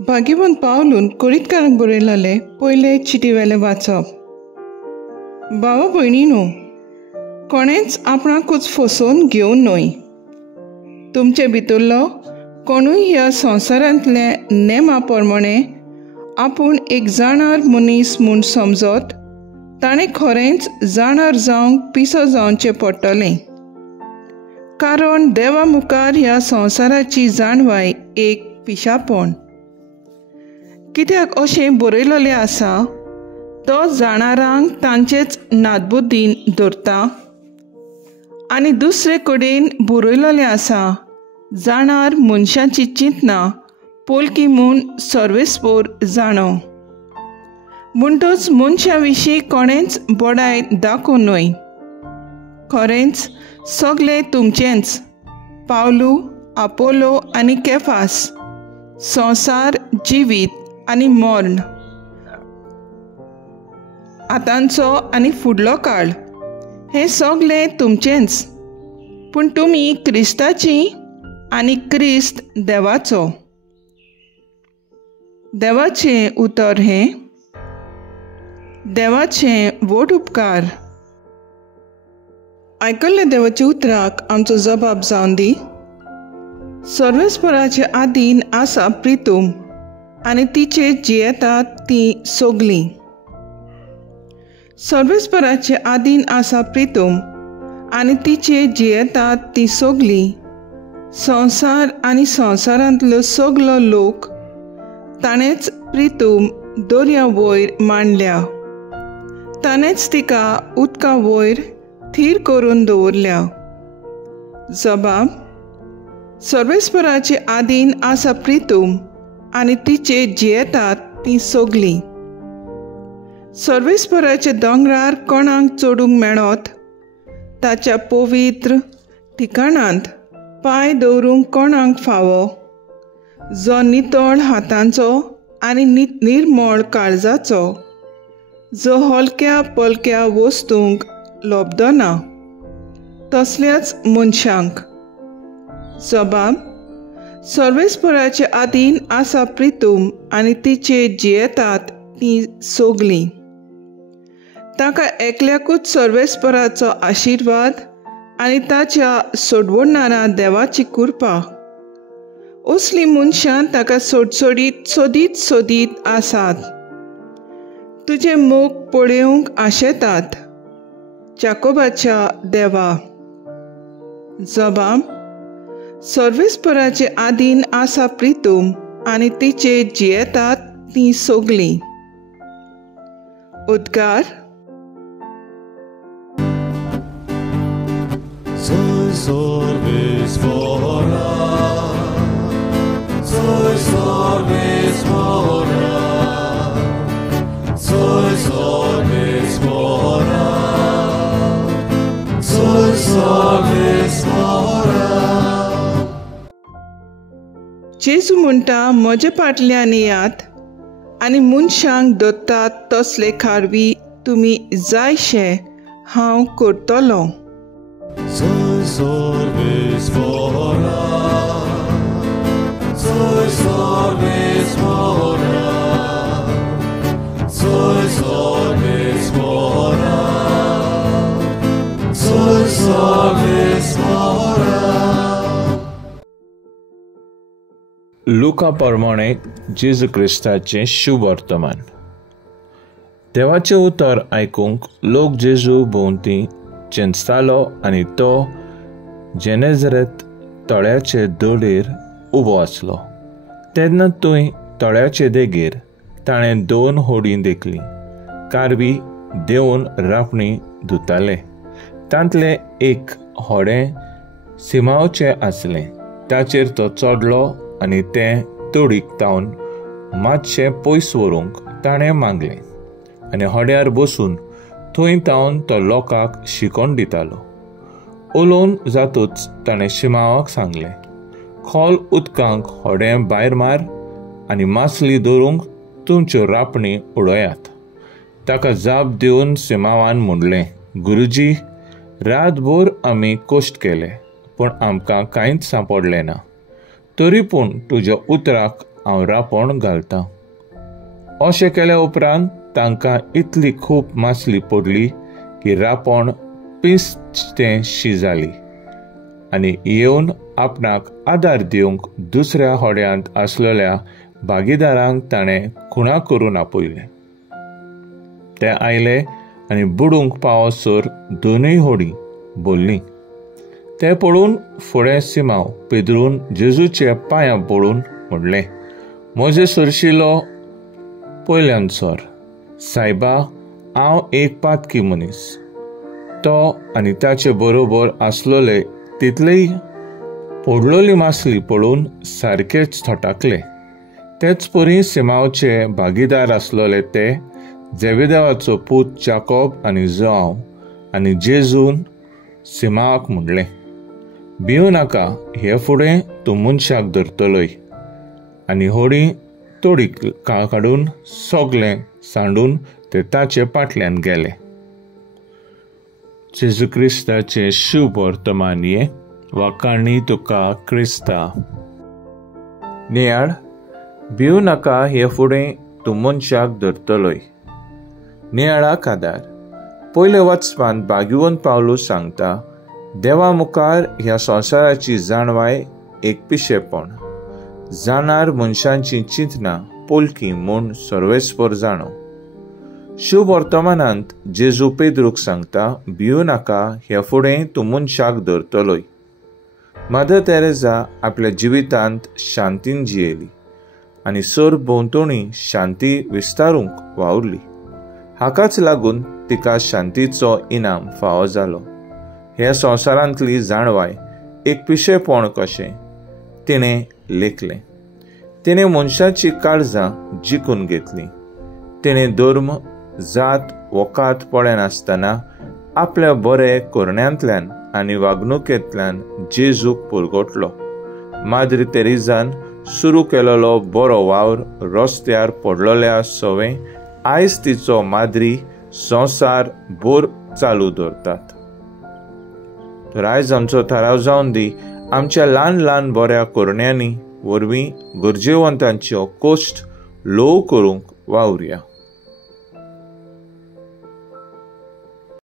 भाग्यवंत पावलून कुडीतकारांक बरयलेले पयले चिटीवेले वाचप. भावा भयणीनो, कोणेच आपणाकूच फसोवन घेवं न्हय. तुमचे भितरलो कोणूय ह्या संवसारांतले नेमा प्रमाणे आपूण एक जाणार मनीस म्हूण समजत ताणें खरेंच जाणार जावंक पिसो जावचें पडटलें. कारण देवा मुखार ह्या संवसाराची जाणवाय एक पिशापण. कित्याक अशें बरयलेलें आसा, तो जाणारांक तांचेच नादबुद्दीन धरता. आनी दुसरे कडेन बरयलेलें आसा, जाणार मनशाची चिंतना पोलकी म्हूण सर्वेस्पोर जाणो. म्हणटच मनशा विशीं कोणेंच बडाय दाखोव न्हय. खरेंच सगलें तुमचेंच. पावलू, आपोलो आनी केफास, संवसार, जिवीत आनी मरण, आतांचो आनी फुडलो काळ, हें सगलें तुमचेंच. पूण तुमी क्रिस्ताची आनी क्रिस्त देवाचो. देवाचें उतर हें, देवाचें व्हड उपकार. आयकल्ल्या देवाच्या उतराक आमचो जबाब जावन दी. सर्वेस्पराचे आदीन आसा प्रितूम आनी तिचे जियेतात ती सोगलीं. सर्वेस्पराचे आदीन आसा प्रितूम आनी तिचे जियेतात ती सोगलीं. संवसार आनी संवसारांतलो सगलो लोक ताणेंच प्रितूम दर्या वयर मांडल्या. ताणेंच तिका उदका वयर थीर करून दवरल्या. जबाब: सर्वेस्पराचे आदीन आसा प्रितूम आनी तिचे जियेतात ती सोगलीं. सर्वेस्पराच्या दोंगरार कोणाक चडूंक मेळत, ताच्या पवित्र ठिकाणांत पांय दवरूंक कोणाक फावो, जो नितळ हातांचो आनी निर्मळ काळजाचो, जो हलक्या पलक्या वस्तूंक लोबदो ना, तसल्याच मनशांक. जबाब: सर्वेस्पराचे आदीन आसा प्रितूम आनी तिचे जियेतात ती सोगलीं. ताका एकल्याकूच सर्वेस्पराचो आशिर्वाद आनी ताच्या सोडवणाऱ्या देवाची कृपा. असलीं मनशां ताका सोडीत सोदीत आसात. तुजें मोग पळोवंक आशेतात, जाकोबाच्या देवा. जबाब: सर्वेस्पराचे आदीन आसा प्रितूम आनी तिचे जियेतात ती सोगलीं. उद्गार. Soy सर्वेस्परा, soy सर्वेस्परा, soy सर्वेस्परा, soy सर्वेस्परा. जेजू म्हणटा, म्हजे फाटल्यान येयात आनी मनशांक दोत्तात तसले खारवी तुमी जायशे हांव करतलों. Soy सर्वेस्परा, soy सर्वेस्परा, soy सर्वेस्परा, soy सर्वेस्परा. लुका प्रमाणे जेजू क्रिस्ताचें शुभ वर्तमान. देवाचें उतर आयकूंक लोक जेजू भोंवती चिंचतालो आनी तो जेनेझरेत तळ्याचे दोडेर उबो आसलो. तेन्ना थंय तळ्याचे देगेर ताणें 2 होडी देखली. कारवी देंवन रापणी धुताले. तांतलें एक होडें सिमावचें आसलें. ताचेर तो चडलो आनी तें तोडीक तावन मातशें पयस व्हरूंक ताणें मागलें आनी होड्यार बसून थंय तावन तो लोकांक शिकोवन दितालो. उलोवन जातूच ताणें शिमावाक सांगलें, खोल उदकांक होडें भायर मार आनी मासली दवरूंक तुमच्यो रापणी उडयात. ताका जाप दिवन सिमावान म्हणलें, गुरुजी, रातभर आमी कश्ट केले, पूण आमकां कांयच सांपडलें ना. तरी पूण तुज्या उतराक हांव रांपोण घालतां. अशें केल्या उपरांत तांकां इतली खूब मासली पडली की रांपोण पिंजतें शी जाली आनी येवन आपणाक आदार दिवंक दुसऱ्या होड्यांत आसलेल्या भागीदारांक ताणें खुणा करून आपयलें. ते आयले आनी बुडूंक पावसर दोनूय होडी बोल्लीं. ते पळोवन फुडें सिमांव पेद्रून जेजूच्या पांयां पडून म्हणलें, म्हजे सरशिलो पयल्यांचोर, सायबा, हांव एक पातकी मनीस. तो आनी ताचे बरोबर आसलोले तितलेय पडलोली मासली पळोवन सारकेच थोटाकले. तेच परी सिमांवचे भागीदार आसलोले ते जेबेदेवाचो पूत जाकोब आनी जोआंव. आनी जेजून सिमांवाक म्हणलें, भिवू नाका, हे फुडें तूं मनशाक धरतलोय. आनी होडी तोडी काडून सोगलें सांडून ते ताचे फाटल्यान गेले. जेजू क्रिस्ताचे शुभ वर्तमान हे वाकाणी तुका क्रिस्ता. नियाळ, भिवू नाका, हे फुडें तूं मनशाक धरतलोय. नियाळाक आदार. पयले वचपांत भाग्यवंत पावलूस सांगता, देवा मुखार ह्या संवसाराची जाणवाय एक पिशेपण. जाणार मनशांची चिंतना पोलकी म्हूण सर्वेस्पर जाणो. शुभ वर्तमानांत जेजू पेद्रूक सांगता, भिवू नाका, हे फुडें तूं मनशाक धरतलोय. मदर तेरेसा आपल्या जिवितांत शांतीन जियेली आनी सर भोंवतणी शांती विस्तारूंक वावुरली. हाकाच लागून तिका शांतीचो इनाम फावो जालो. ह्या संवसारांतली जाणवाय एक पिशेपण कशें तिणें लेखलें. तिणें मनशाची काळजां जिखून घेतली. तिणें धर्म, जात, वकात पळयनासतना आपल्या बरे करण्यांतल्यान आनी वागणुकेंतल्यान जेजूक पुरगोटलो. माद्री तेरेजान सुरू केलेलो बरो वावर रस्त्यार पडलोल्या सवें आयज तिचो माद्री संवसार भर चालू दवरतात. तर आयज आमचो थाराव जावन दी, आमच्या ल्हान ल्हान बऱ्या करण्यांनी वरवीं गरजेवंतांच्यो कोश्ट ल्हव करूंक वावुरया.